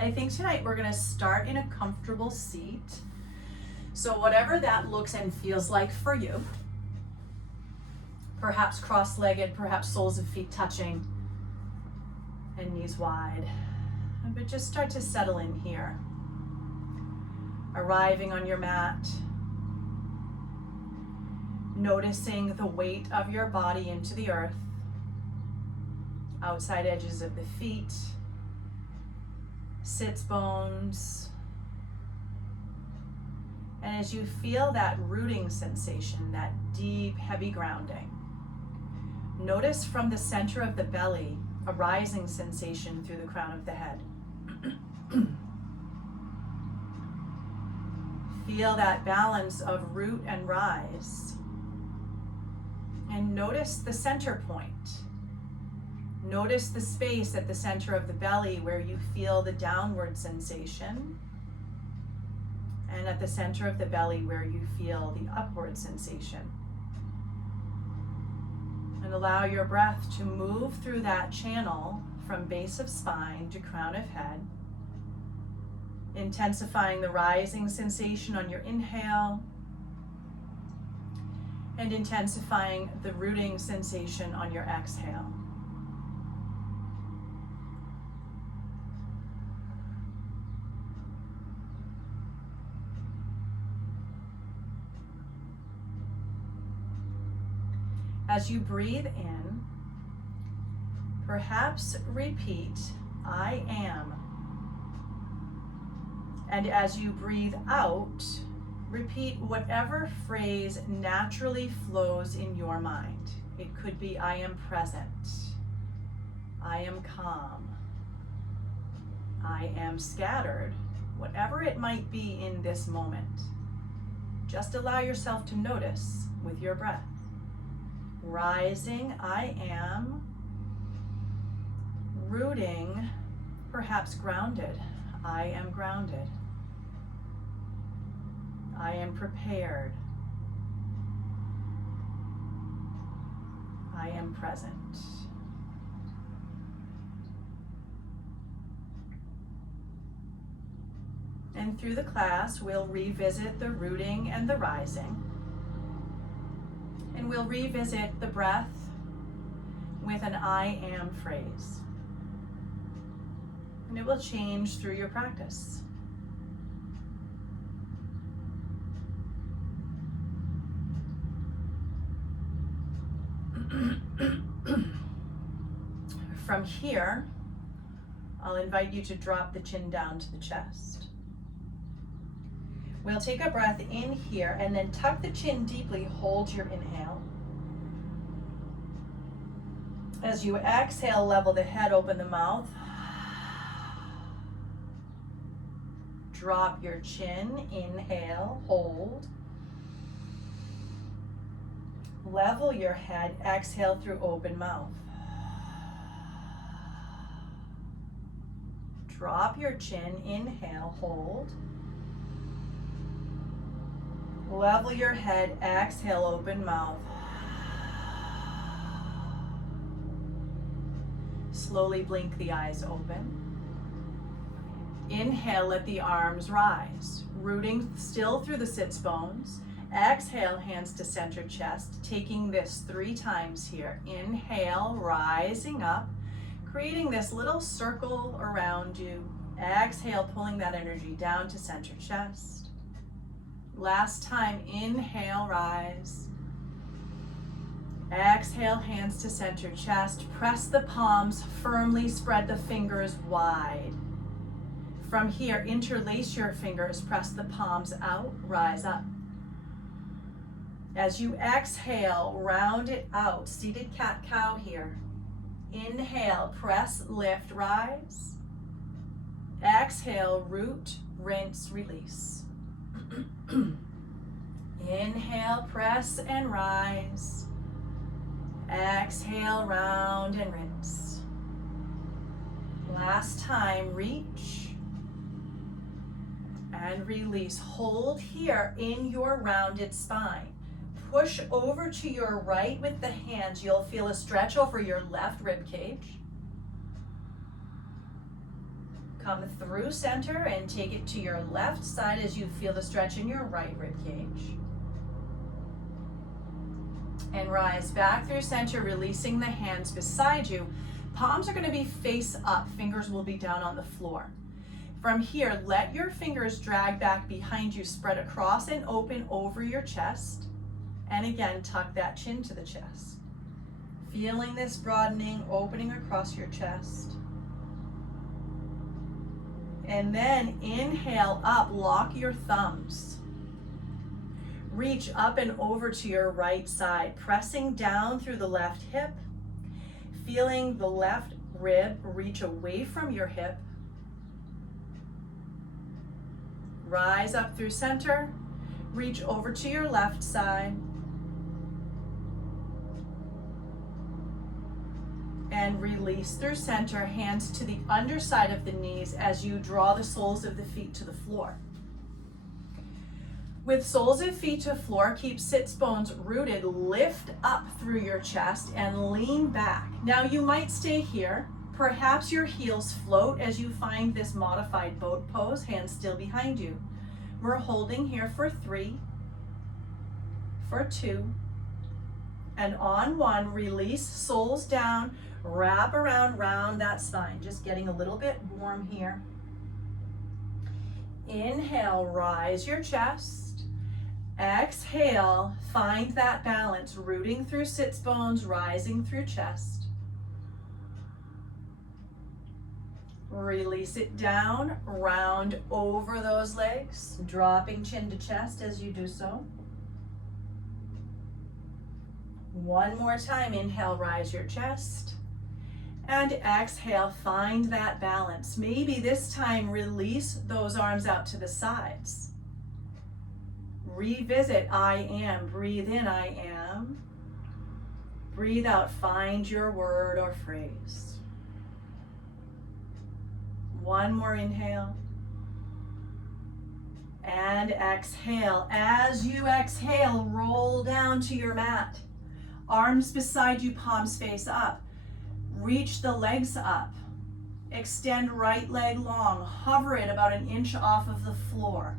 I think tonight we're gonna start in a comfortable seat. So whatever that looks and feels like for you, perhaps cross-legged, perhaps soles of feet touching and knees wide. But just start to settle in here. Arriving on your mat, noticing the weight of your body into the earth, outside edges of the feet, sits bones. And as you feel that rooting sensation, that deep, heavy grounding, notice from the center of the belly a rising sensation through the crown of the head. Feel that balance of root and rise. And notice the center point. Notice the space at the center of the belly where you feel the downward sensation, and at the center of the belly where you feel the upward sensation. And allow your breath to move through that channel from base of spine to crown of head, intensifying the rising sensation on your inhale and intensifying the rooting sensation on your exhale. As you breathe in, perhaps repeat, I am. And as you breathe out, repeat whatever phrase naturally flows in your mind. It could be, I am present. I am calm. I am scattered. Whatever it might be in this moment. Just allow yourself to notice with your breath. Rising, I am. Rooting, perhaps grounded. I am grounded. I am prepared. I am present. And through the class, we'll revisit the rooting and the rising. And we'll revisit the breath with an I am phrase. And it will change through your practice. From here, I'll invite you to drop the chin down to the chest. We'll take a breath in here and then tuck the chin deeply, hold your inhale. As you exhale, level the head, open the mouth. Drop your chin, inhale, hold. Level your head, exhale through open mouth. Drop your chin, inhale, hold. Level your head, exhale, open mouth. Slowly blink the eyes open. Inhale, let the arms rise, rooting still through the sits bones. Exhale, hands to center chest, taking this 3 times here. Inhale, rising up, creating this little circle around you. Exhale, pulling that energy down to center chest. Last time, inhale, rise. Exhale, hands to center chest. Press the palms firmly, spread the fingers wide. From here, interlace your fingers, press the palms out, rise up. As you exhale, round it out, seated cat-cow here. Inhale, press, lift, rise. Exhale, root, rinse, release. Inhale, press and rise. Exhale, round and rinse. Last time, reach and release. Hold here in your rounded spine. Push over to your right with the hands. You'll feel a stretch over your left rib cage. come through center and take it to your left side as you feel the stretch in your right rib cage. And rise back through center, releasing the hands beside you. Palms are going to be face up, fingers will be down on the floor. From here, let your fingers drag back behind you, spread across and open over your chest. And again, tuck that chin to the chest. Feeling this broadening, opening across your chest. And then inhale up, lock your thumbs. Reach up and over to your right side, pressing down through the left hip, feeling the left rib reach away from your hip. Rise up through center, reach over to your left side, and release through center, hands to the underside of the knees as you draw the soles of the feet to the floor. With soles of feet to floor, keep sits bones rooted, lift up through your chest and lean back. Now you might stay here. Perhaps your heels float as you find this modified boat pose, hands still behind you. We're holding here for 3, for 2, and on 1, release, soles down, wrap around, round that spine. Just getting a little bit warm here. Inhale, rise your chest. Exhale, find that balance, rooting through sits bones, rising through chest. Release it down, round over those legs, dropping chin to chest as you do so. One more time, inhale, rise your chest. And exhale, find that balance. Maybe this time release those arms out to the sides. Revisit, I am. Breathe in, I am. Breathe out, find your word or phrase. One more inhale. And exhale. As you exhale, roll down to your mat. Arms beside you, palms face up. Reach the legs up. Extend right leg long. Hover it about an inch off of the floor.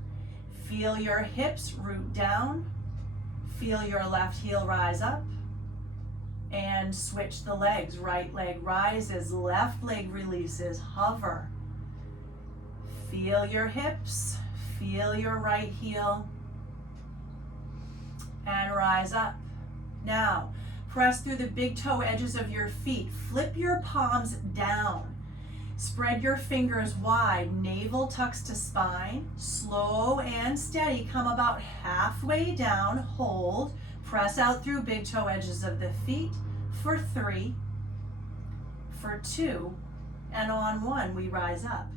Feel your hips root down. Feel your left heel rise up. And switch the legs. Right leg rises, left leg releases. Hover. Feel your hips. Feel your right heel. And rise up. Now, press through the big toe edges of your feet. Flip your palms down. Spread your fingers wide. Navel tucks to spine. Slow and steady. Come about halfway down. Hold. Press out through big toe edges of the feet for 3, for 2, and on 1, we rise up.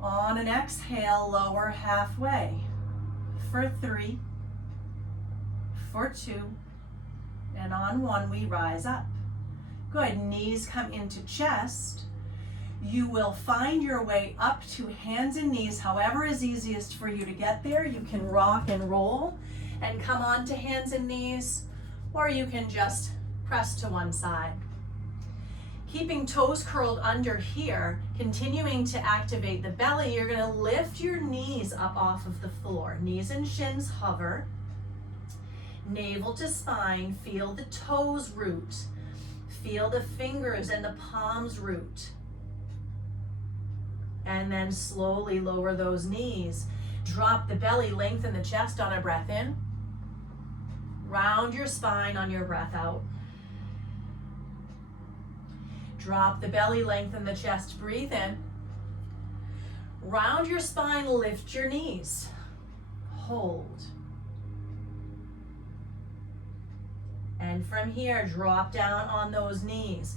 On an exhale, lower halfway for 3, for 2, and on 1, we rise up. Good, knees come into chest. You will find your way up to hands and knees, however is easiest for you to get there. You can rock and roll and come on to hands and knees, or you can just press to one side. Keeping toes curled under here, continuing to activate the belly, you're gonna lift your knees up off of the floor. Knees and shins hover. Navel to spine, feel the toes root. Feel the fingers and the palms root. And then slowly lower those knees. Drop the belly, lengthen the chest on a breath in. Round your spine on your breath out. Drop the belly, lengthen the chest, breathe in. Round your spine, lift your knees. Hold. And from here, drop down on those knees.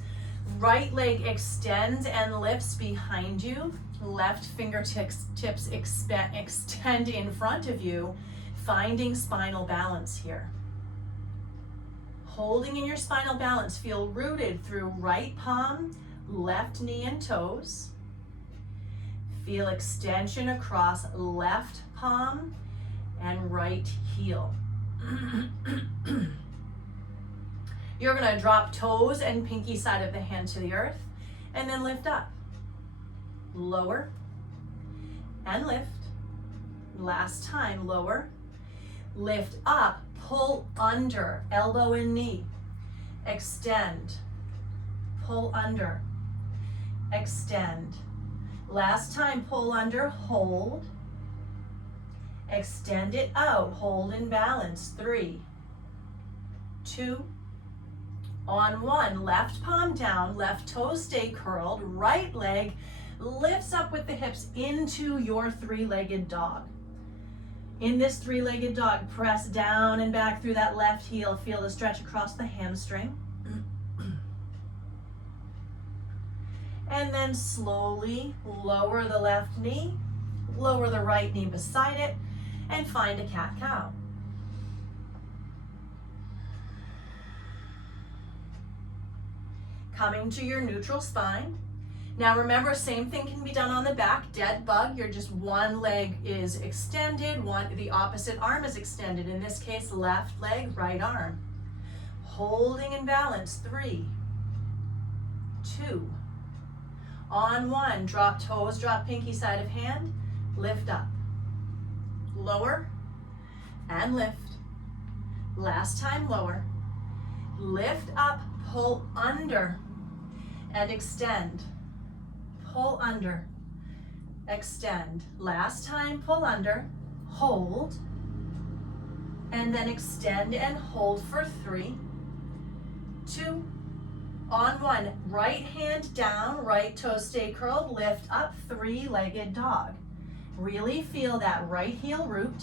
Right leg extends and lifts behind you. Left fingertips extend in front of you, finding spinal balance here. Holding in your spinal balance, feel rooted through right palm, left knee and toes. Feel extension across left palm and right heel. You're gonna drop toes and pinky side of the hand to the earth and then lift up. lower, and lift. Last time, lower, lift up, pull under, elbow and knee, extend, pull under, extend. Last time, pull under, hold, extend it out, hold and balance, 3, 2, on 1, left palm down, left toes stay curled, right leg lifts up with the hips into your three-legged dog. In this three-legged dog, press down and back through that left heel, feel the stretch across the hamstring. And then slowly lower the left knee, lower the right knee beside it, and find a cat-cow. Coming to your neutral spine. Now remember, same thing can be done on the back, dead bug. You're just one leg is extended, the opposite arm is extended. In this case, left leg, right arm. Holding in balance, 3, 2, on 1, drop toes, drop pinky side of hand, lift up, lower, and lift. Last time, lower, lift up, pull under, and extend. Pull under, extend. Last time, pull under, hold, and then extend and hold for 3, 2, on 1. Right hand down, right toes stay curled, lift up, three-legged dog. Really feel that right heel root.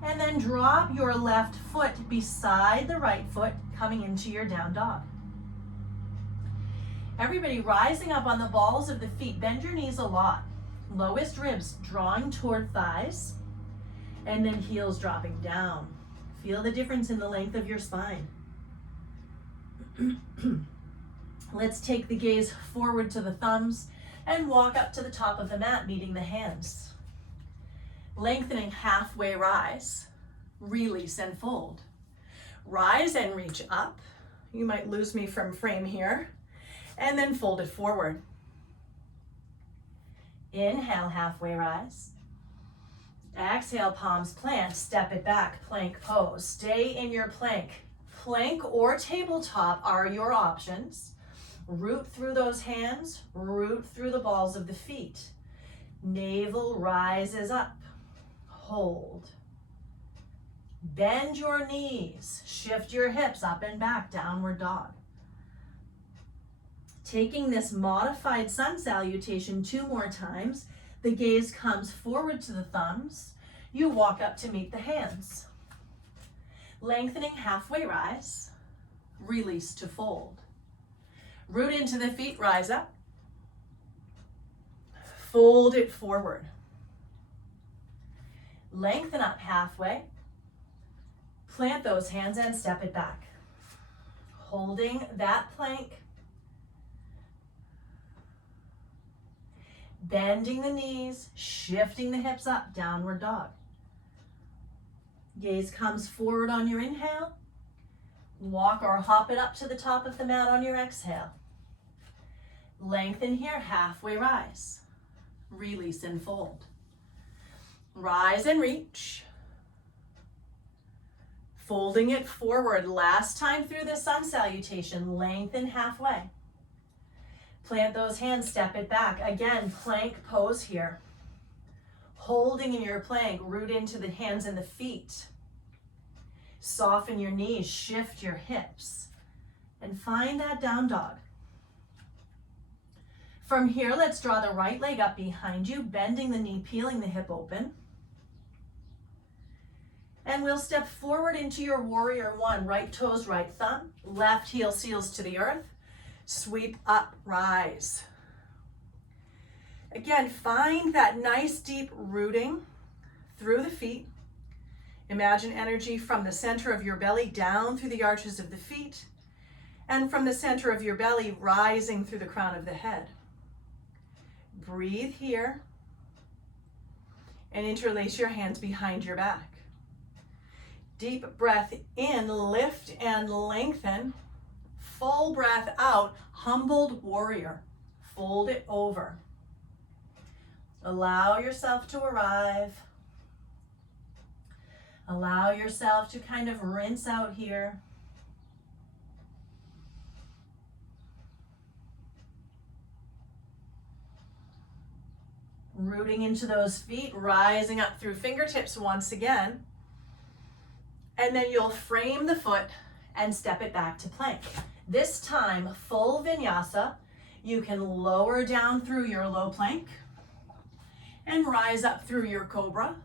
And then drop your left foot beside the right foot, coming into your down dog. Everybody rising up on the balls of the feet, bend your knees a lot. Lowest ribs drawing toward thighs, and then heels dropping down. Feel the difference in the length of your spine. Let's take the gaze forward to the thumbs and walk up to the top of the mat, meeting the hands. Lengthening halfway rise, release and fold. Rise and reach up. You might lose me from frame here. And then fold it forward. Inhale, halfway rise. Exhale, palms plant, step it back, plank pose. Stay in your plank. Plank or tabletop are your options. Root through those hands, root through the balls of the feet. Navel rises up, hold. Bend your knees, shift your hips up and back, downward dog. Taking this modified sun salutation 2 more times, the gaze comes forward to the thumbs. You walk up to meet the hands. Lengthening halfway rise, release to fold. Root into the feet, rise up. Fold it forward. Lengthen up halfway. Plant those hands and step it back. Holding that plank. Bending the knees, shifting the hips up, downward dog. Gaze comes forward on your inhale. Walk or hop it up to the top of the mat on your exhale. Lengthen here, halfway rise. Release and fold. Rise and reach. Folding it forward. Last time through the sun salutation, lengthen halfway. Plant those hands, step it back. Again, plank pose here. Holding in your plank, root into the hands and the feet. Soften your knees, shift your hips, and find that down dog. From here, let's draw the right leg up behind you, bending the knee, peeling the hip open. And we'll step forward into your warrior 1. Right toes, right thumb, left heel seals to the earth. Sweep up, rise. Again, find that nice deep rooting through the feet. Imagine energy from the center of your belly down through the arches of the feet, and from the center of your belly rising through the crown of the head. Breathe here and interlace your hands behind your back. Deep breath in, lift and lengthen. Full breath out, humbled warrior. fold it over. Allow yourself to arrive. Allow yourself to kind of rinse out here. Rooting into those feet, rising up through fingertips once again. And then you'll frame the foot and step it back to plank. This time, full vinyasa. You can lower down through your low plank and rise up through your cobra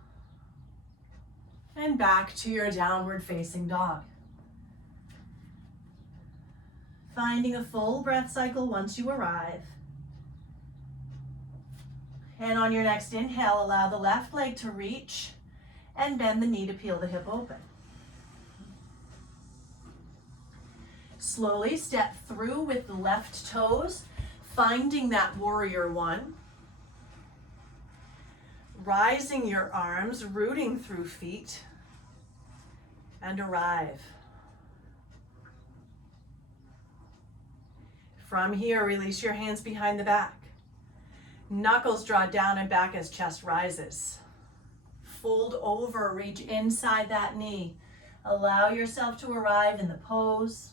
and back to your downward facing dog. Finding a full breath cycle once you arrive. And on your next inhale, allow the left leg to reach and bend the knee to peel the hip open. Slowly step through with the left toes, finding that warrior one. Rising your arms, rooting through feet, and arrive. From here, release your hands behind the back. Knuckles draw down and back as chest rises. Fold over, reach inside that knee. Allow yourself to arrive in the pose.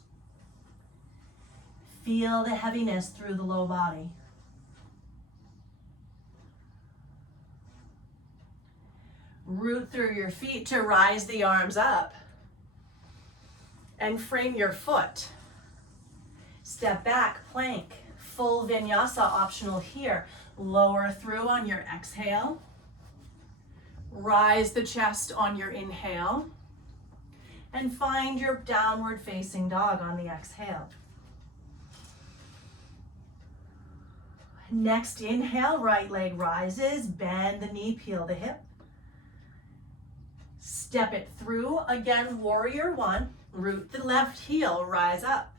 Feel the heaviness through the low body. Root through your feet to rise the arms up. And frame your foot. Step back, plank. Full vinyasa optional here. Lower through on your exhale. Rise the chest on your inhale. And find your downward facing dog on the exhale. Next inhale, right leg rises, bend the knee, peel the hip. Step it through, again, warrior one. Root the left heel, rise up.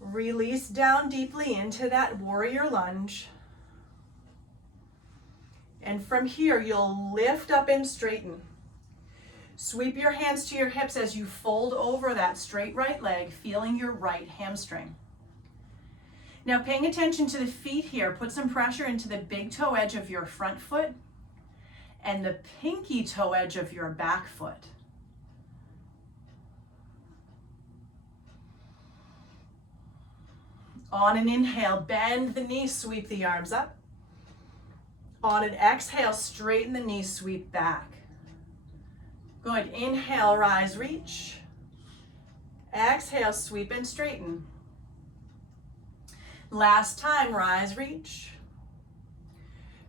Release down deeply into that warrior lunge. And from here, you'll lift up and straighten. Sweep your hands to your hips as you fold over that straight right leg, feeling your right hamstring. Now paying attention to the feet here, put some pressure into the big toe edge of your front foot and the pinky toe edge of your back foot. On an inhale, bend the knee, sweep the arms up. On an exhale, straighten the knee, sweep back. Good, inhale, rise, reach. Exhale, sweep and straighten. Last time, rise, reach.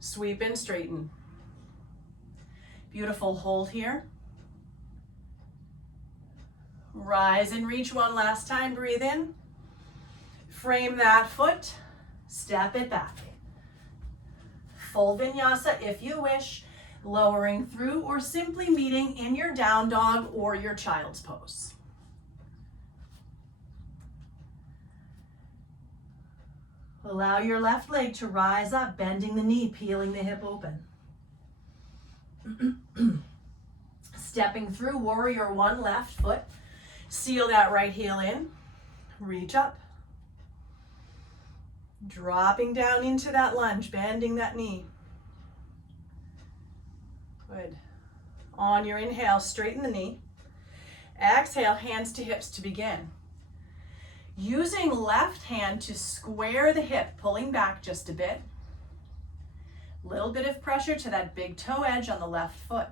Sweep and straighten. Beautiful, hold here. Rise and reach one last time, breathe in. Frame that foot, step it back. Full vinyasa if you wish, lowering through or simply meeting in your down dog or your child's pose. Allow your left leg to rise up, bending the knee, peeling the hip open. Stepping through warrior one, left foot. Seal that right heel in, reach up. Dropping down into that lunge, bending that knee. Good. On your inhale, straighten the knee. Exhale, hands to hips to begin. Using left hand to square the hip, pulling back just a bit. Little bit of pressure to that big toe edge on the left foot.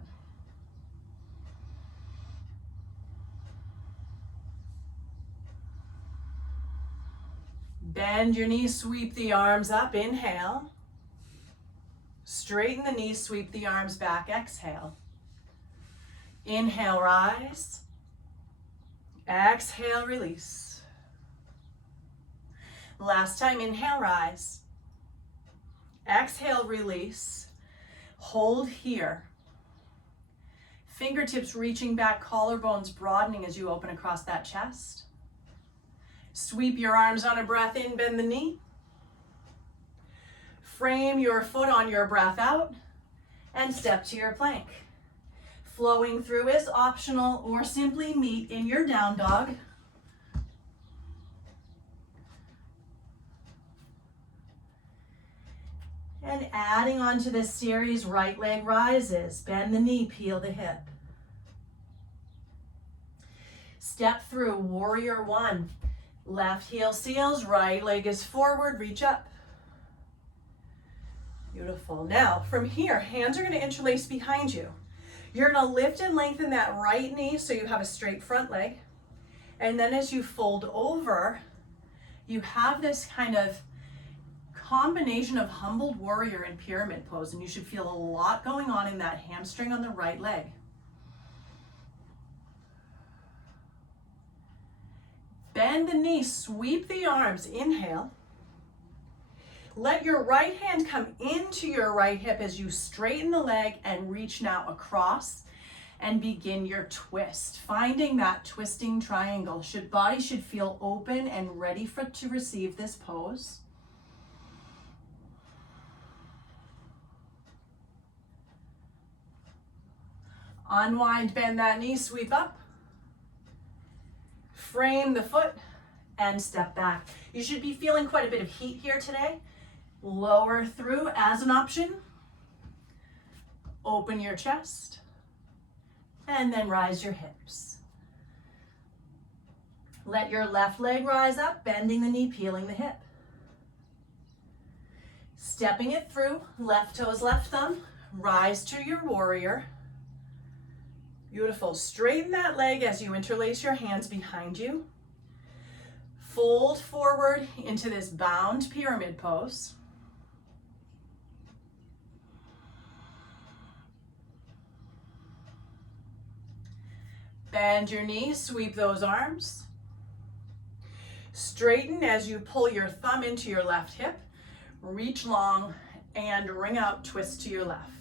Bend your knees, sweep the arms up, inhale. Straighten the knees, sweep the arms back, exhale. Inhale, rise. Exhale, release. Last time, inhale, rise. Exhale, release. Hold here. Fingertips reaching back, collarbones broadening as you open across that chest. Sweep your arms on a breath in, bend the knee. Frame your foot on your breath out and step to your plank. Flowing through is optional or simply meet in your down dog. And adding on to this series, right leg rises, bend the knee, peel the hip. Step through warrior one. Left heel seals, right leg is forward, reach up. Beautiful. Now from here, hands are going to interlace behind you. You're going to lift and lengthen that right knee so you have a straight front leg. And then as you fold over, you have this kind of combination of humbled warrior and pyramid pose, and you should feel a lot going on in that hamstring on the right leg. Bend the knee, sweep the arms, inhale. Let your right hand come into your right hip as you straighten the leg and reach now across and begin your twist. Finding that twisting triangle. Body should feel open and ready to receive this pose. Unwind, bend that knee, sweep up. Frame the foot and step back. You should be feeling quite a bit of heat here today. Lower through as an option. Open your chest and then rise your hips. Let your left leg rise up, bending the knee, peeling the hip. Stepping it through, left toes, left thumb, rise to your warrior. Beautiful. Straighten that leg as you interlace your hands behind you. Fold forward into this bound pyramid pose. Bend your knees, sweep those arms. Straighten as you pull your thumb into your left hip. Reach long and ring out, twist to your left.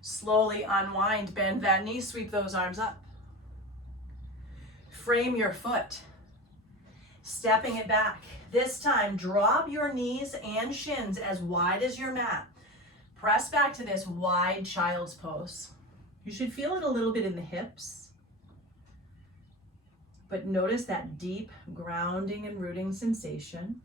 Slowly unwind, bend that knee, sweep those arms up. Frame your foot. Stepping it back. This time, drop your knees and shins as wide as your mat. Press back to this wide child's pose. You should feel it a little bit in the hips, but notice that deep grounding and rooting sensation.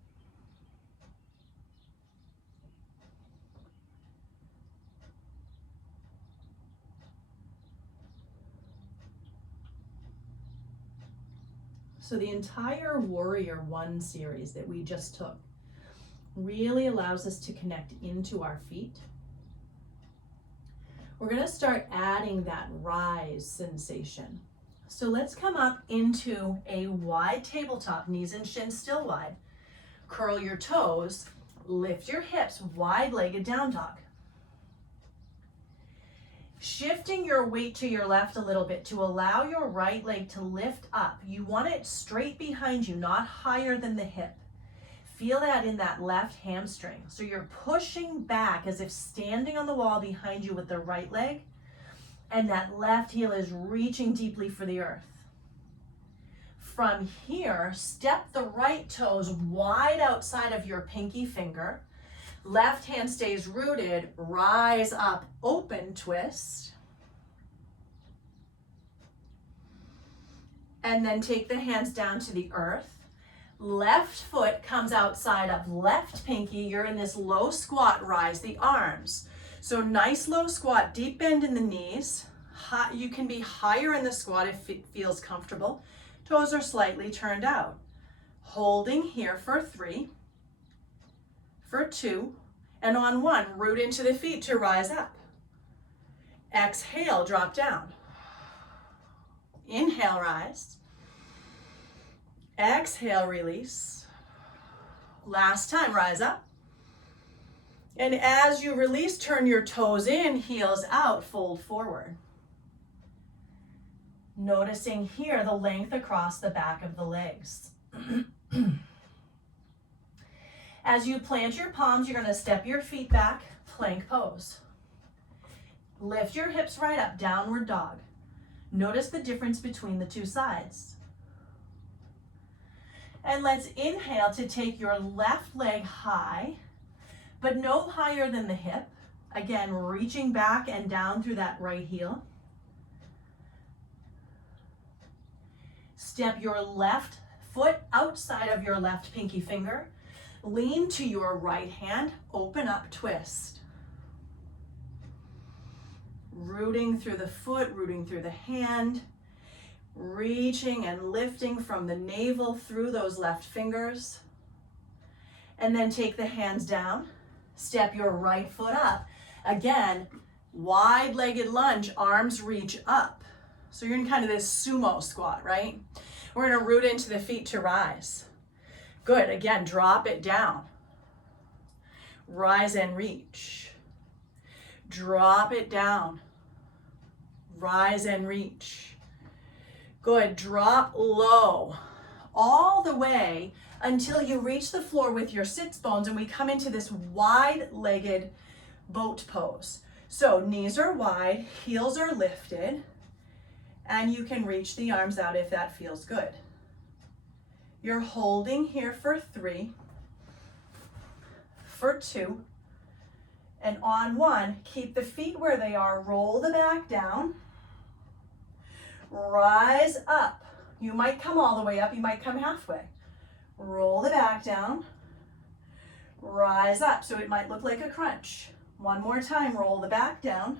So the entire Warrior One series that we just took really allows us to connect into our feet. We're going to start adding that rise sensation. So let's come up into a wide tabletop, knees and shins still wide. Curl your toes, lift your hips, wide-legged down dog. Shifting your weight to your left a little bit to allow your right leg to lift up. You want it straight behind you, not higher than the hip. Feel that in that left hamstring. So you're pushing back as if standing on the wall behind you with the right leg, and that left heel is reaching deeply for the earth. From here, step the right toes wide outside of your pinky finger. Left hand stays rooted, rise up, open twist. And then take the hands down to the earth. Left foot comes outside of left pinky. You're in this low squat, rise the arms. So nice low squat, deep bend in the knees. You can be higher in the squat if it feels comfortable. Toes are slightly turned out. Holding here for 3. For 2, and on 1, root into the feet to rise up. Exhale, drop down. Inhale, rise. Exhale, release. Last time, rise up. And as you release, turn your toes in, heels out, fold forward. Noticing here the length across the back of the legs. As you plant your palms, you're going to step your feet back, plank pose. Lift your hips right up, downward dog. Notice the difference between the two sides. And let's inhale to take your left leg high, but no higher than the hip. Again, reaching back and down through that right heel. Step your left foot outside of your left pinky finger. Lean to your right hand, open up, twist. Rooting through the foot, rooting through the hand, reaching and lifting from the navel through those left fingers. And then take the hands down, step your right foot up. Again, wide-legged lunge, arms reach up. So you're in kind of this sumo squat, right? We're gonna root into the feet to rise. Good, again, drop it down. Rise and reach. Drop it down. Rise and reach. Good, drop low. All the way until you reach the floor with your sits bones and we come into this wide-legged boat pose. So knees are wide, heels are lifted, and you can reach the arms out if that feels good. You're holding here for 3, for 2, and on 1, keep the feet where they are, roll the back down, rise up. You might come all the way up, you might come halfway. Roll the back down, rise up. So it might look like a crunch. One more time, roll the back down,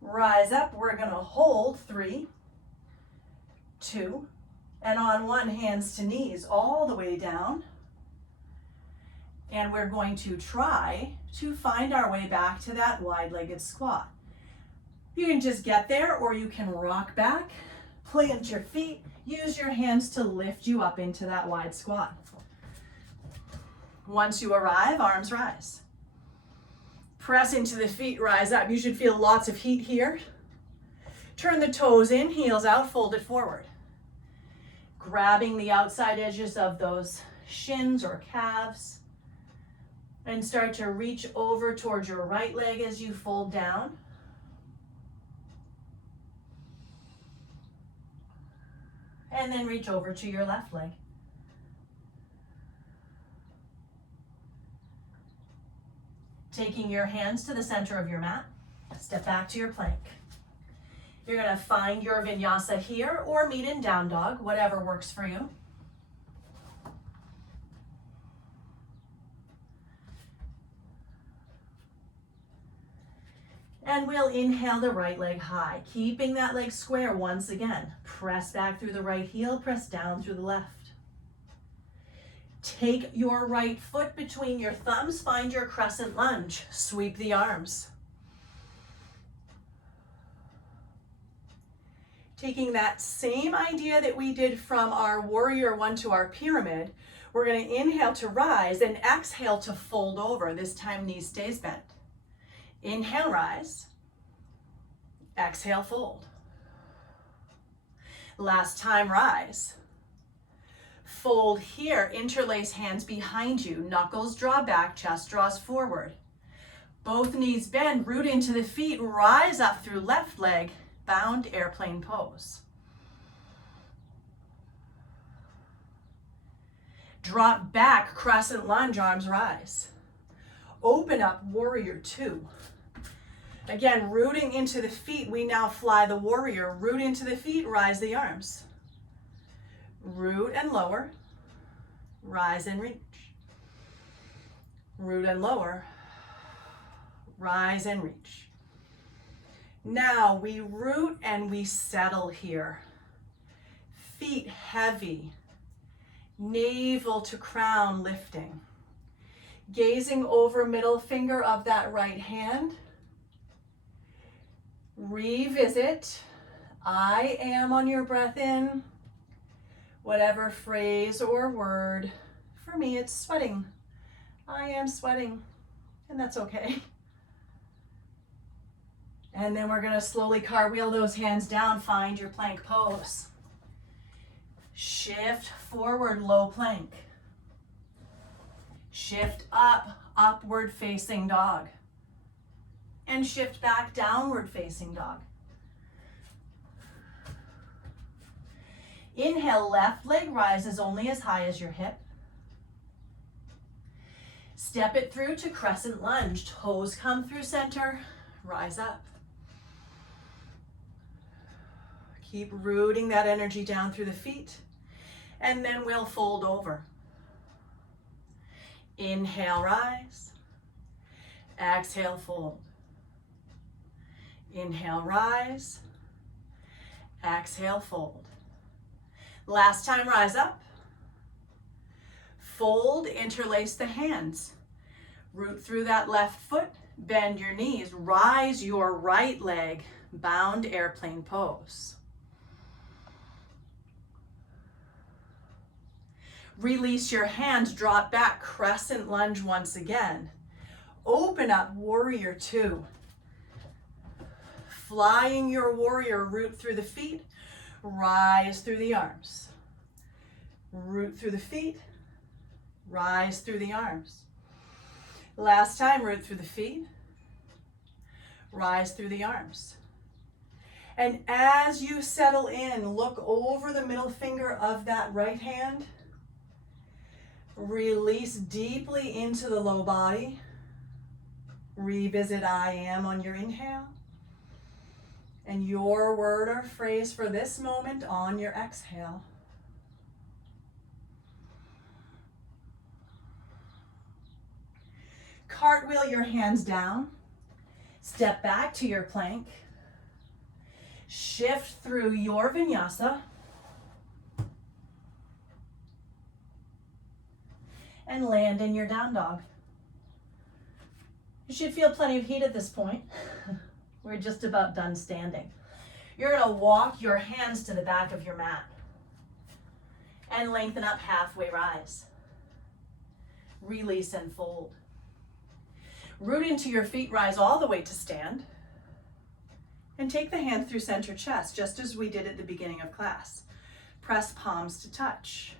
rise up. We're gonna hold 3, 2, and on 1, hands to knees all the way down. And we're going to try to find our way back to that wide-legged squat. You can just get there or you can rock back, plant your feet, use your hands to lift you up into that wide squat. Once you arrive, arms rise. Press into the feet, rise up. You should feel lots of heat here. Turn the toes in, heels out, fold it forward. Grabbing the outside edges of those shins or calves. And start to reach over towards your right leg as you fold down. And then reach over to your left leg. Taking your hands to the center of your mat, step back to your plank. You're gonna find your vinyasa here or meet in down dog, whatever works for you. And we'll inhale the right leg high, keeping that leg square once again. Press back through the right heel, press down through the left. Take your right foot between your thumbs, find your crescent lunge. Sweep the arms. Taking that same idea that we did from our warrior 1 to our pyramid, we're gonna inhale to rise and exhale to fold over. This time knee stays bent. Inhale, rise. Exhale, fold. Last time, rise. Fold here, interlace hands behind you. Knuckles draw back, chest draws forward. Both knees bend, root into the feet, rise up through left leg, bound airplane pose. Drop back, crescent lunge, arms rise. Open up, warrior 2. Again, rooting into the feet, we now fly the warrior. Root into the feet, rise the arms. Root and lower, rise and reach. Root and lower, rise and reach. Now we root and we settle here. Feet heavy, navel to crown lifting. Gazing over middle finger of that right hand. Revisit, I am on your breath in. Whatever phrase or word, for me it's sweating. I am sweating, and that's okay. And then we're gonna slowly cartwheel those hands down, find your plank pose. Shift forward, low plank. Shift up, upward facing dog. And shift back, downward facing dog. Inhale, left leg rises only as high as your hip. Step it through to crescent lunge. Toes come through center, rise up. Keep rooting that energy down through the feet, and then we'll fold over. Inhale, rise. Exhale, fold. Inhale, rise. Exhale, fold. Last time, rise up. Fold, interlace the hands. Root through that left foot, bend your knees, rise your right leg, bound airplane pose. Release your hands, drop back, crescent lunge once again. Open up, warrior two. Flying your warrior, root through the feet, rise through the arms. Root through the feet, rise through the arms. Last time, root through the feet, rise through the arms. And as you settle in, look over the middle finger of that right hand. Release deeply into the low body. Revisit I am on your inhale. And your word or phrase for this moment on your exhale. Cartwheel your hands down. Step back to your plank. Shift through your vinyasa. And land in your down dog. You should feel plenty of heat at this point. We're just about done standing. You're going to walk your hands to the back of your mat and lengthen up, halfway rise. Release and fold. Root into your feet, rise all the way to stand. And take the hand through center chest, just as we did at the beginning of class. Press palms to touch.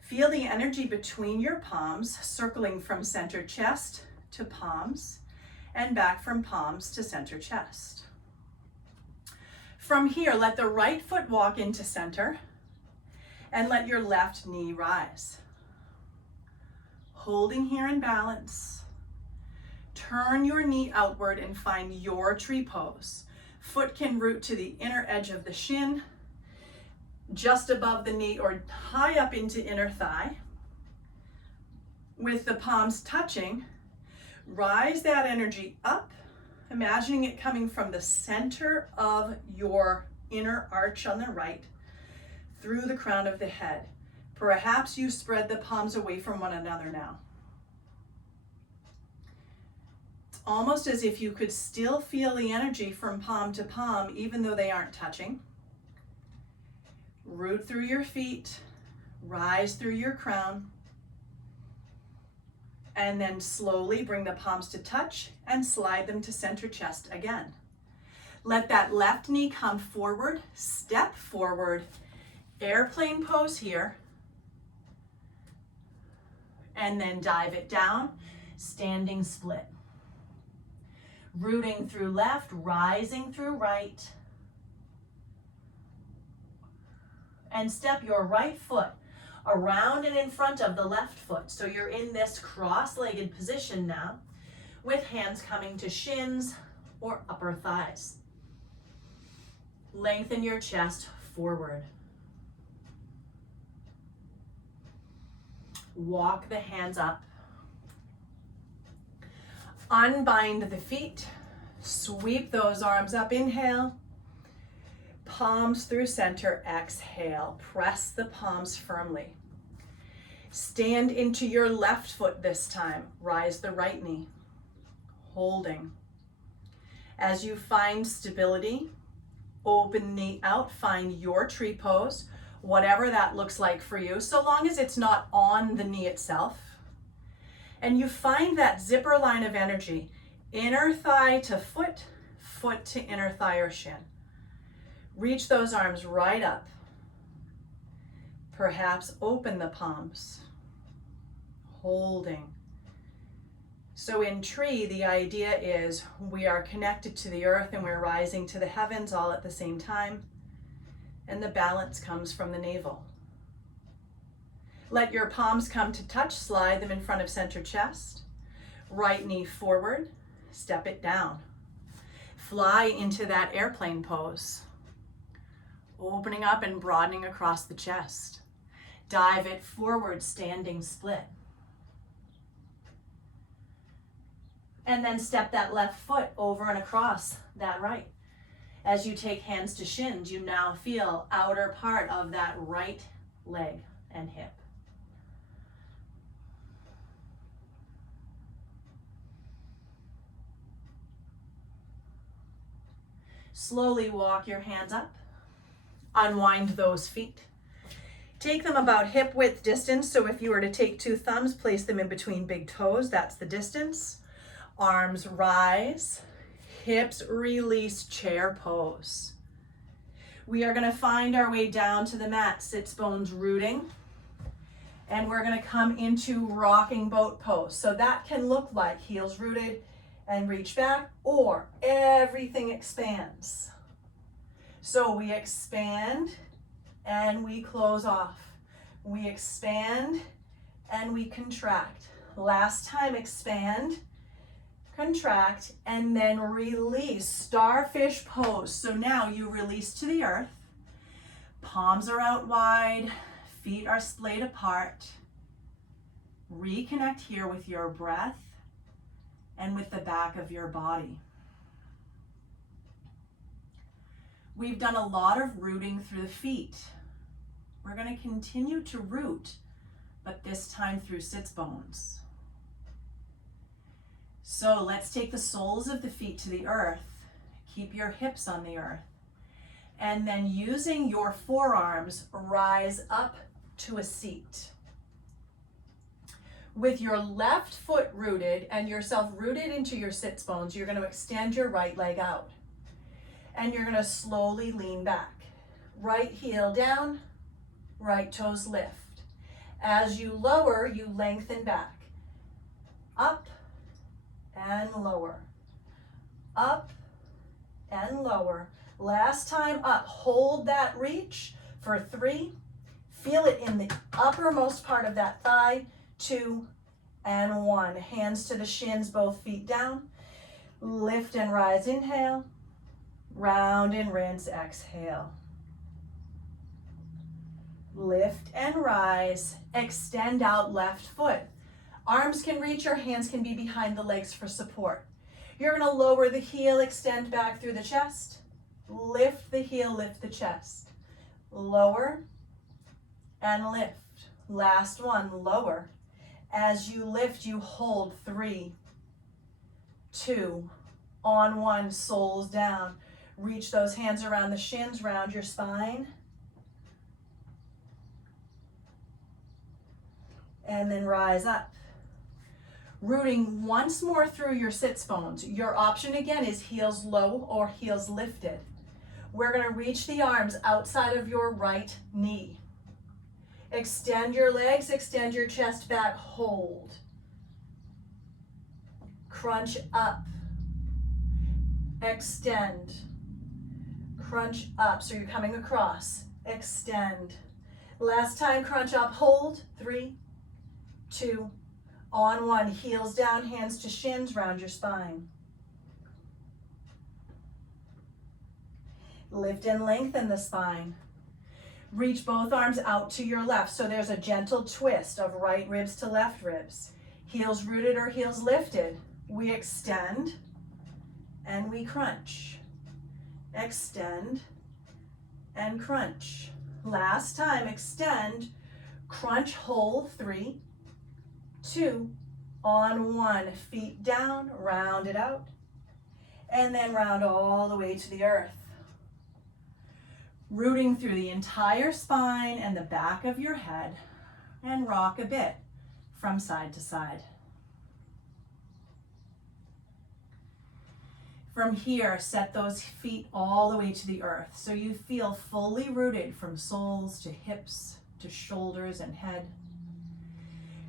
Feel the energy between your palms, circling from center chest to palms, and back from palms to center chest. From here, let the right foot walk into center, and let your left knee rise. Holding here in balance. Turn your knee outward and find your tree pose. Foot can root to the inner edge of the shin, just above the knee or high up into inner thigh. With the palms touching, rise that energy up, imagining it coming from the center of your inner arch on the right, through the crown of the head. Perhaps you spread the palms away from one another now. It's almost as if you could still feel the energy from palm to palm, even though they aren't touching. Root through your feet, rise through your crown, and then slowly bring the palms to touch and slide them to center chest again. Let that left knee come forward, step forward, airplane pose here, and then dive it down, standing split. Rooting through left, rising through right, and step your right foot around and in front of the left foot. So you're in this cross-legged position now, with hands coming to shins or upper thighs. Lengthen your chest forward. Walk the hands up. Unbind the feet. Sweep those arms up. Inhale. Palms through center. Exhale. Press the palms firmly. Stand into your left foot this time. Rise the right knee. Holding. As you find stability, open knee out. Find your tree pose, whatever that looks like for you, so long as it's not on the knee itself. And you find that zipper line of energy, inner thigh to foot, foot to inner thigh or shin. Reach those arms right up. Perhaps open the palms. Holding. So in tree, the idea is we are connected to the earth and we're rising to the heavens all at the same time. And the balance comes from the navel. Let your palms come to touch, slide them in front of center chest. Right knee forward, step it down. Fly into that airplane pose. Opening up and broadening across the chest. Dive it forward, standing split. And then step that left foot over and across that right. As you take hands to shins, you now feel outer part of that right leg and hip. Slowly walk your hands up. Unwind those feet. Take them about hip width distance. So if you were to take two thumbs, place them in between big toes. That's the distance. Arms rise. Hips release, chair pose. We are going to find our way down to the mat, sits bones rooting. And we're going to come into rocking boat pose. So that can look like heels rooted and reach back, or everything expands. So we expand and we close off. We expand and we contract. Last time, expand, contract, and then release, starfish pose. So now you release to the earth, palms are out wide, feet are splayed apart. Reconnect here with your breath and with the back of your body. We've done a lot of rooting through the feet. We're going to continue to root, but this time through sits bones. So let's take the soles of the feet to the earth. Keep your hips on the earth. And then using your forearms, rise up to a seat. With your left foot rooted and yourself rooted into your sits bones, you're going to extend your right leg out. And you're going to slowly lean back. Right heel down, right toes lift. As you lower, you lengthen back. Up and lower. Up and lower. Last time up. Hold that reach for 3. Feel it in the uppermost part of that thigh. 2 and 1. Hands to the shins, both feet down. Lift and rise, inhale. Round and rinse, exhale. Lift and rise, extend out left foot. Arms can reach, your hands can be behind the legs for support. You're gonna lower the heel, extend back through the chest. Lift the heel, lift the chest. Lower and lift. Last one, lower. As you lift, you hold 3, 2, on 1, soles down. Reach those hands around the shins, round your spine. And then rise up. Rooting once more through your sits bones. Your option again is heels low or heels lifted. We're going to reach the arms outside of your right knee. Extend your legs, extend your chest back, hold. Crunch up. Extend. Crunch up, so you're coming across. Extend. Last time, crunch up, hold. 3, 2, on 1. Heels down, hands to shins, round your spine. Lift and lengthen the spine. Reach both arms out to your left, so there's a gentle twist of right ribs to left ribs. Heels rooted or heels lifted. We extend and we crunch. Extend and crunch. Last time, extend, crunch, hold. 3, 2, on 1. Feet down, round it out, and then round all the way to the earth. Rooting through the entire spine and the back of your head, and rock a bit from side to side. From here, set those feet all the way to the earth so you feel fully rooted from soles to hips to shoulders and head.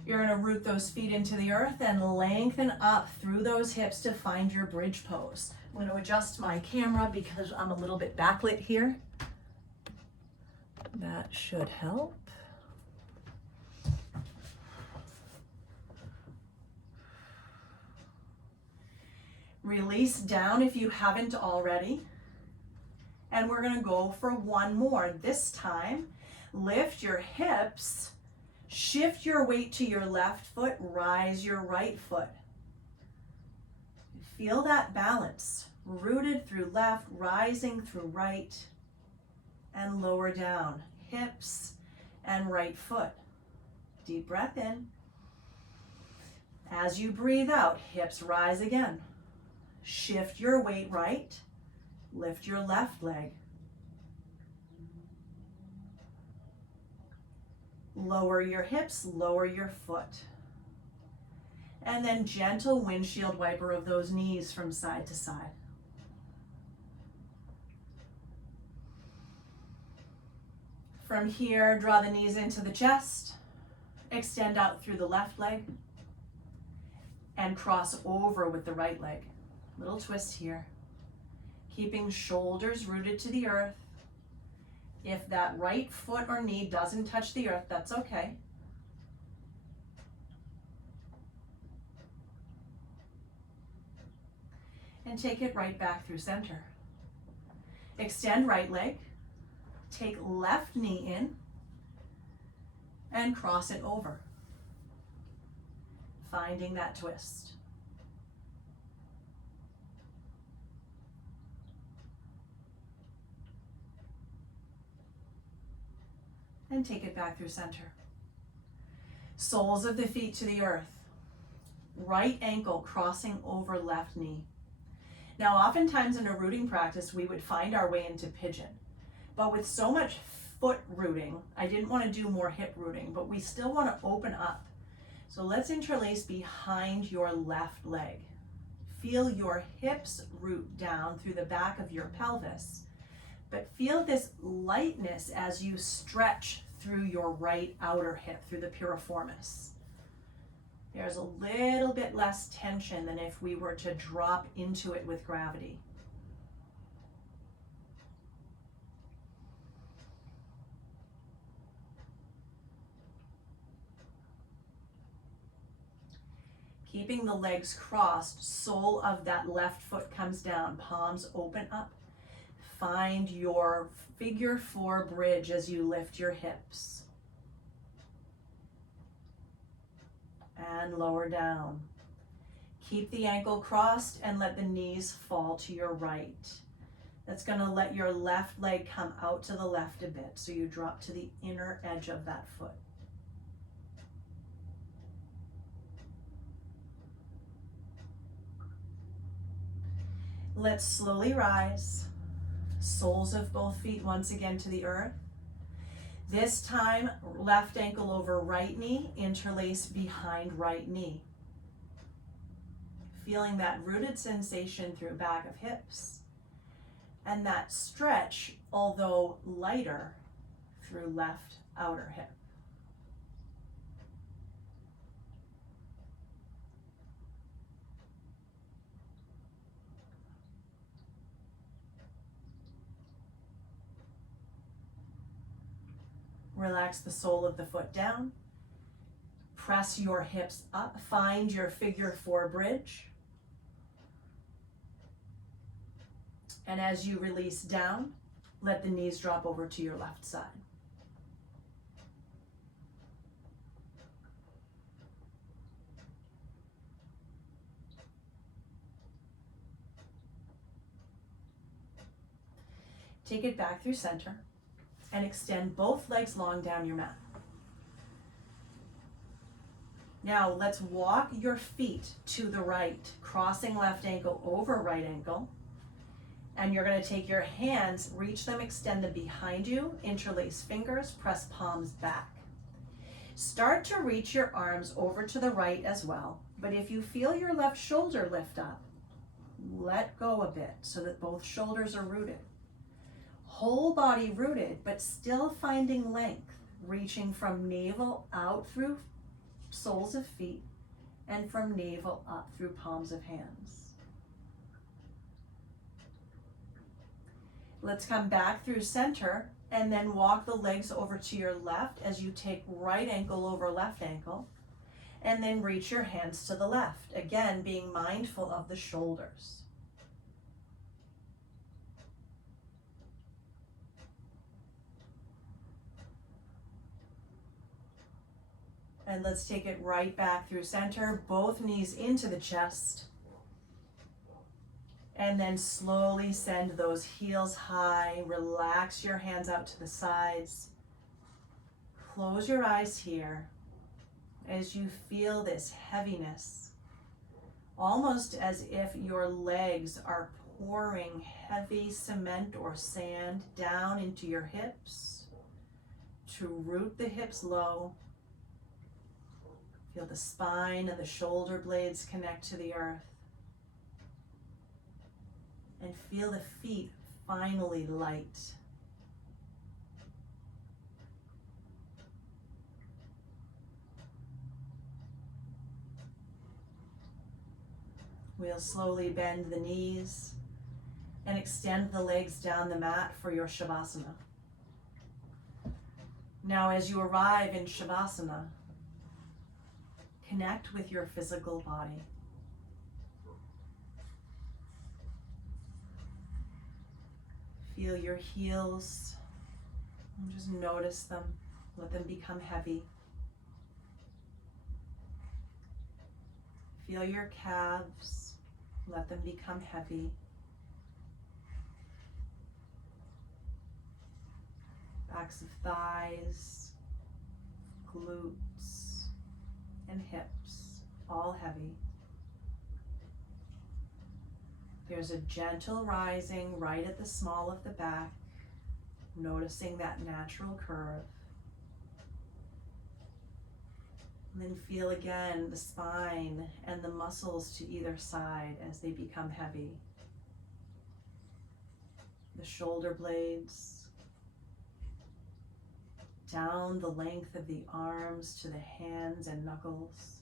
You're going to root those feet into the earth and lengthen up through those hips to find your bridge pose. I'm going to adjust my camera because I'm a little bit backlit here. That should help. Release down if you haven't already. And we're gonna go for one more. This time, lift your hips, shift your weight to your left foot, rise your right foot. Feel that balance, rooted through left, rising through right, and lower down, hips and right foot. Deep breath in. As you breathe out, hips rise again. Shift your weight right, lift your left leg. Lower your hips, lower your foot. And then gentle windshield wiper of those knees from side to side. From here, draw the knees into the chest, extend out through the left leg, and cross over with the right leg. Little twist here. Keeping shoulders rooted to the earth. If that right foot or knee doesn't touch the earth, that's okay. And take it right back through center. Extend right leg, take left knee in, and cross it over. Finding that twist. And take it back through center. Soles of the feet to the earth. Right ankle crossing over left knee. Now, oftentimes in a rooting practice, we would find our way into pigeon. But with so much foot rooting, I didn't want to do more hip rooting, but we still want to open up. So let's interlace behind your left leg. Feel your hips root down through the back of your pelvis, but feel this lightness as you stretch through your right outer hip, through the piriformis. There's a little bit less tension than if we were to drop into it with gravity. Keeping the legs crossed, sole of that left foot comes down, palms open up. Find your figure 4 bridge as you lift your hips. And lower down. Keep the ankle crossed and let the knees fall to your right. That's going to let your left leg come out to the left a bit, so you drop to the inner edge of that foot. Let's slowly rise. Soles of both feet once again to the earth. This time, left ankle over right knee, interlace behind right knee. Feeling that rooted sensation through back of hips. And that stretch, although lighter, through left outer hip. Relax the sole of the foot down. Press your hips up. Find your figure 4 bridge. And as you release down, let the knees drop over to your left side. Take it back through center and extend both legs long down your mat. Now let's walk your feet to the right, crossing left ankle over right ankle. And you're going to take your hands, reach them, extend them behind you, interlace fingers, press palms back. Start to reach your arms over to the right as well, but if you feel your left shoulder lift up, let go a bit so that both shoulders are rooted. Whole body rooted, but still finding length, reaching from navel out through soles of feet and from navel up through palms of hands. Let's come back through center and then walk the legs over to your left as you take right ankle over left ankle, and then reach your hands to the left, again being mindful of the shoulders. And let's take it right back through center, both knees into the chest. And then slowly send those heels high. Relax your hands out to the sides. Close your eyes here as you feel this heaviness, almost as if your legs are pouring heavy cement or sand down into your hips to root the hips low. Feel the spine and the shoulder blades connect to the earth. And feel the feet finally light. We'll slowly bend the knees and extend the legs down the mat for your Shavasana. Now, as you arrive in Shavasana, connect with your physical body. Feel your heels and just notice them. Let them become heavy. Feel your calves. Let them become heavy. Backs of thighs, glutes, and hips, all heavy. There's a gentle rising right at the small of the back, noticing that natural curve. And then feel again the spine and the muscles to either side as they become heavy. The shoulder blades, down the length of the arms to the hands and knuckles.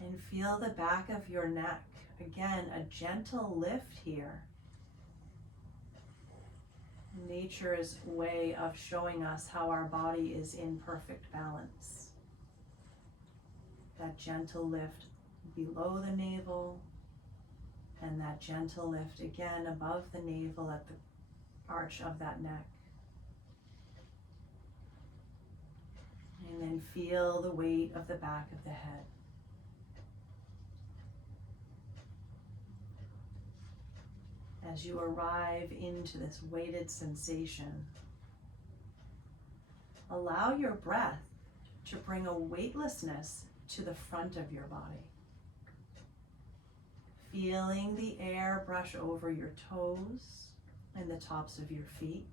And feel the back of your neck. Again, a gentle lift here. Nature's way of showing us how our body is in perfect balance. That gentle lift below the navel, and that gentle lift again above the navel at the arch of that neck. And then feel the weight of the back of the head. As you arrive into this weighted sensation, allow your breath to bring a weightlessness to the front of your body. Feeling the air brush over your toes and the tops of your feet,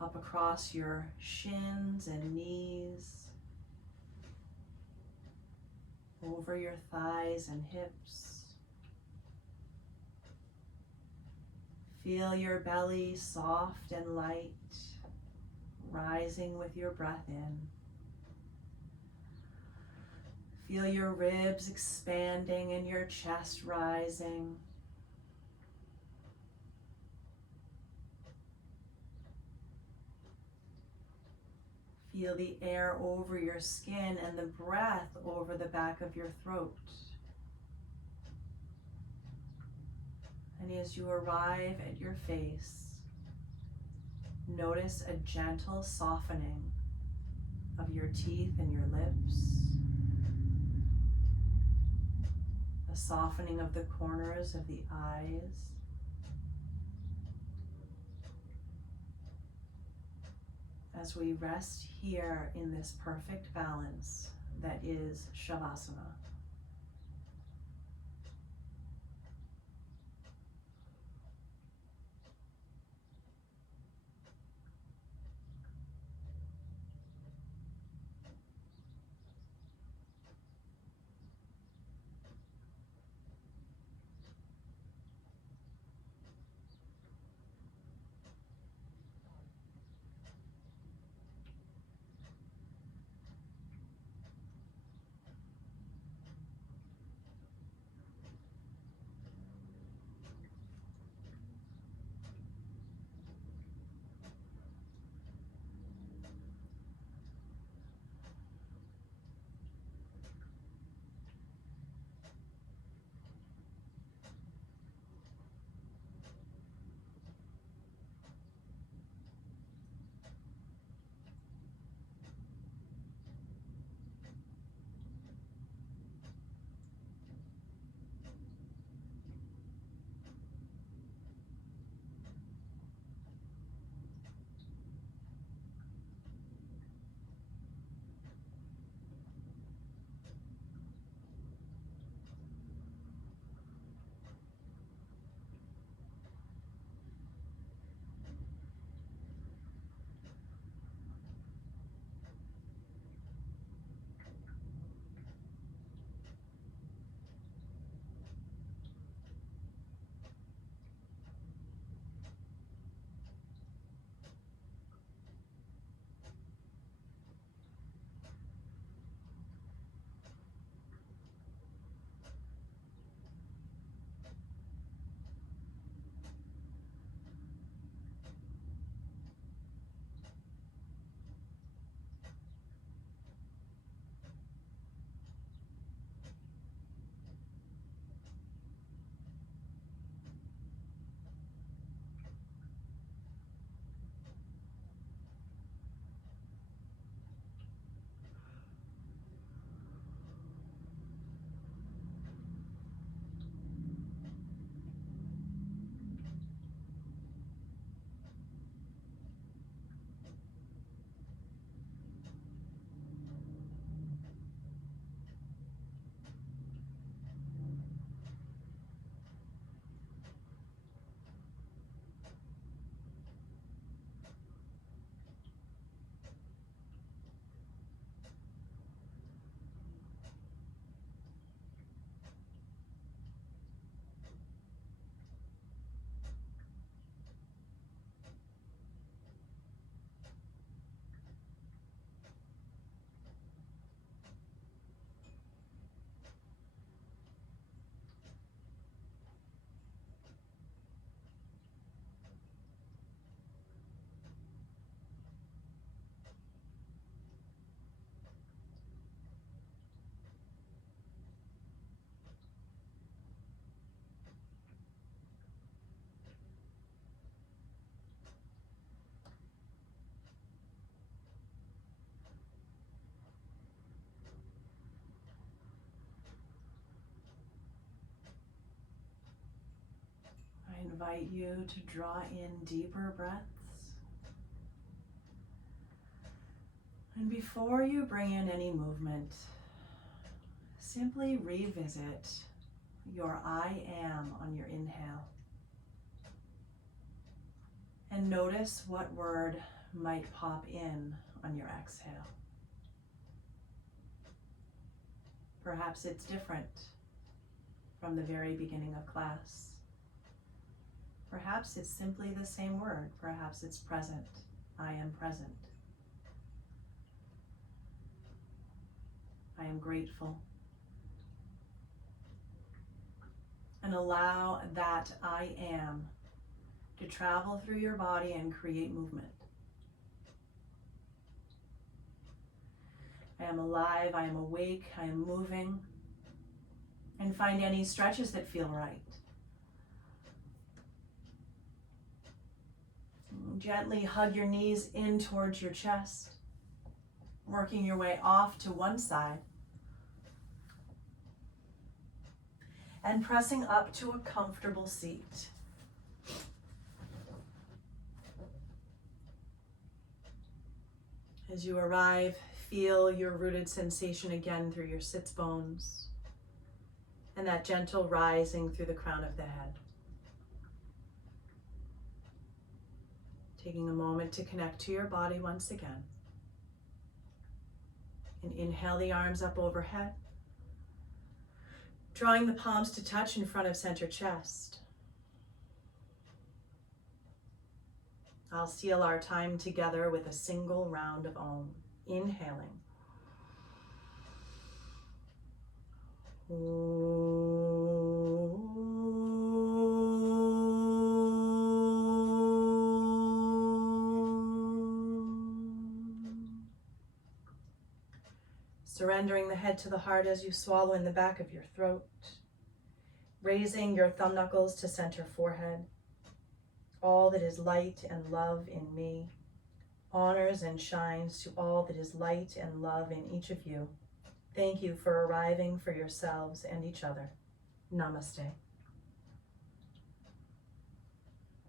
up across your shins and knees, over your thighs and hips. Feel your belly soft and light, rising with your breath in. Feel your ribs expanding and your chest rising. Feel the air over your skin and the breath over the back of your throat. And as you arrive at your face, notice a gentle softening of your teeth and your lips, a softening of the corners of the eyes, as we rest here in this perfect balance that is Shavasana. invite you to draw in deeper breaths. And before you bring in any movement, simply revisit your I am on your inhale. And notice what word might pop in on your exhale. Perhaps it's different from the very beginning of class. Perhaps it's simply the same word. Perhaps it's present. I am present. I am grateful. And allow that I am to travel through your body and create movement. I am alive, I am awake, I am moving. And find any stretches that feel right. Gently hug your knees in towards your chest, working your way off to one side. And pressing up to a comfortable seat. As you arrive, feel your rooted sensation again through your sits bones and that gentle rising through the crown of the head. Taking a moment to connect to your body once again. And inhale the arms up overhead, drawing the palms to touch in front of center chest. I'll seal our time together with a single round of Om. Inhaling. Surrendering the head to the heart as you swallow in the back of your throat. Raising your thumb knuckles to center forehead. All that is light and love in me honors and shines to all that is light and love in each of you. Thank you for arriving for yourselves and each other. Namaste.